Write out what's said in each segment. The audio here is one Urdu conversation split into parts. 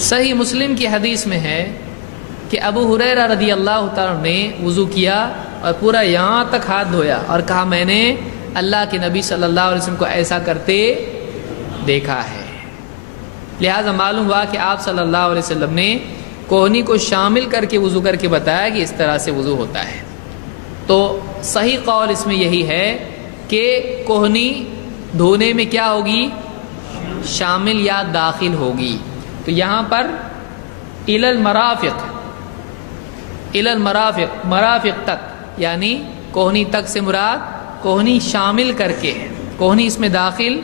صحیح مسلم کی حدیث میں ہے کہ ابو ہریرہ رضی اللہ تعالیٰ عنہ نے وضو کیا اور پورا یہاں تک ہاتھ دھویا اور کہا میں نے اللہ کے نبی صلی اللہ علیہ وسلم کو ایسا کرتے دیکھا ہے۔ لہٰذا معلوم ہوا کہ آپ صلی اللہ علیہ وسلم نے کوہنی کو شامل کر کے وضو کر کے بتایا کہ اس طرح سے وضو ہوتا ہے۔ تو صحیح قول اس میں یہی ہے کہ کوہنی دھونے میں کیا ہوگی؟ شامل یا داخل ہوگی۔ تو یہاں پر الی المرافق مرافق تک یعنی کوہنی تک سے مراد کوہنی شامل کر کے ہے، کوہنی اس میں داخل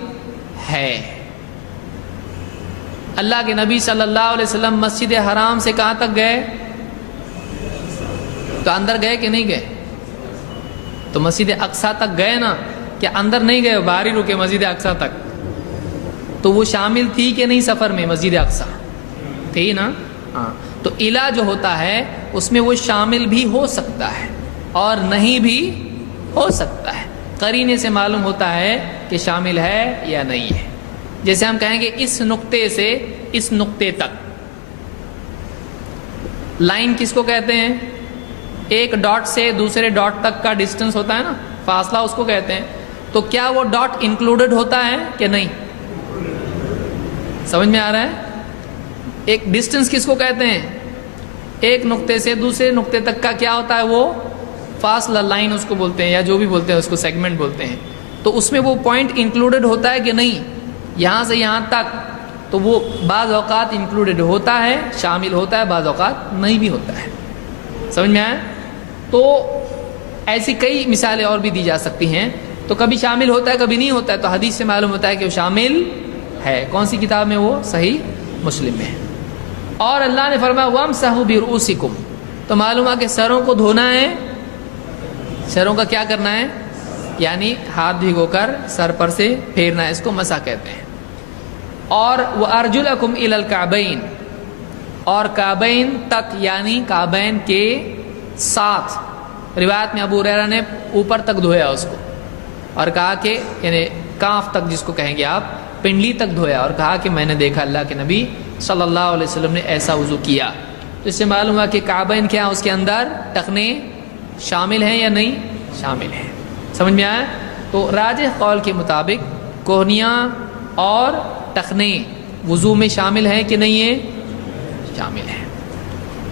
ہے۔ اللہ کے نبی صلی اللہ علیہ وسلم مسجد حرام سے کہاں تک گئے؟ تو اندر گئے کہ نہیں گئے؟ تو مسجد اقصیٰ تک گئے نا، کہ اندر نہیں گئے، باہر ہی رکے مسجد اقصیٰ تک۔ تو وہ شامل تھی کہ نہیں سفر میں؟ مسجد اقصیٰ تھی نا، ہاں۔ تو الا جو ہوتا ہے اس میں وہ شامل بھی ہو سکتا ہے اور نہیں بھی ہو سکتا ہے، قرینے سے معلوم ہوتا ہے کہ شامل ہے یا نہیں ہے۔ جیسے ہم کہیں گے اس نقطے سے اس نقطے تک، لائن کس کو کہتے ہیں؟ ایک ڈاٹ سے دوسرے ڈاٹ تک کا ڈسٹنس ہوتا ہے نا، فاصلہ اس کو کہتے ہیں۔ تو کیا وہ ڈاٹ انکلوڈڈ ہوتا ہے کہ نہیں؟ سمجھ میں آ رہا ہے؟ ایک ڈسٹنس کس کو کہتے ہیں؟ ایک نقطے سے دوسرے نقطے تک کا کیا ہوتا ہے؟ وہ فاصلہ، لائن اس کو بولتے ہیں، یا جو بھی بولتے ہیں اس کو سیگمنٹ بولتے ہیں۔ تو اس میں وہ پوائنٹ انکلوڈڈ ہوتا ہے کہ نہیں؟ یہاں سے یہاں تک، تو وہ بعض اوقات انکلوڈڈ ہوتا ہے، شامل ہوتا ہے، بعض اوقات نہیں بھی ہوتا ہے۔ سمجھ میں آیا؟ تو ایسی کئی مثالیں اور بھی دی جا سکتی ہیں۔ تو کبھی شامل ہوتا ہے کبھی نہیں ہوتا ہے، تو حدیث سے معلوم ہوتا ہے کہ وہ شامل ہے۔ کون سی کتاب میں؟ وہ صحیح مسلم میں ہے۔ اور اللہ نے فرمایا وَامْسَحُوا بِرُؤُوسِكُمْ، تو معلوم ہے کہ سروں کو دھونا ہے، سروں کا کیا کرنا ہے؟ یعنی ہاتھ بھگو کر سر پر سے پھیرنا ہے، اس کو مسح کہتے ہیں۔ اور وَأَرْجُلَكُمْ إِلَى الْكَعْبَيْنِ، اور کعبین تک یعنی کعبین کے ساتھ۔ روایت میں ابو ہریرہ نے اوپر تک دھویا اس کو، اور کہا کہ یعنی کاف تک جس کو کہیں گے آپ، پنڈلی تک دھویا، اور کہا کہ میں نے دیکھا اللہ کے نبی صلی اللہ علیہ وسلم نے ایسا وضو کیا۔ تو اس سے معلوم ہوا کہ کعبین کیا اس کے اندر ٹخنے شامل ہیں یا نہیں؟ شامل ہیں۔ سمجھ میں آیا؟ تو راجح قول کے مطابق کوہنیاں اور ٹخنے وضو میں شامل ہیں کہ نہیں ہیں؟ شامل ہیں۔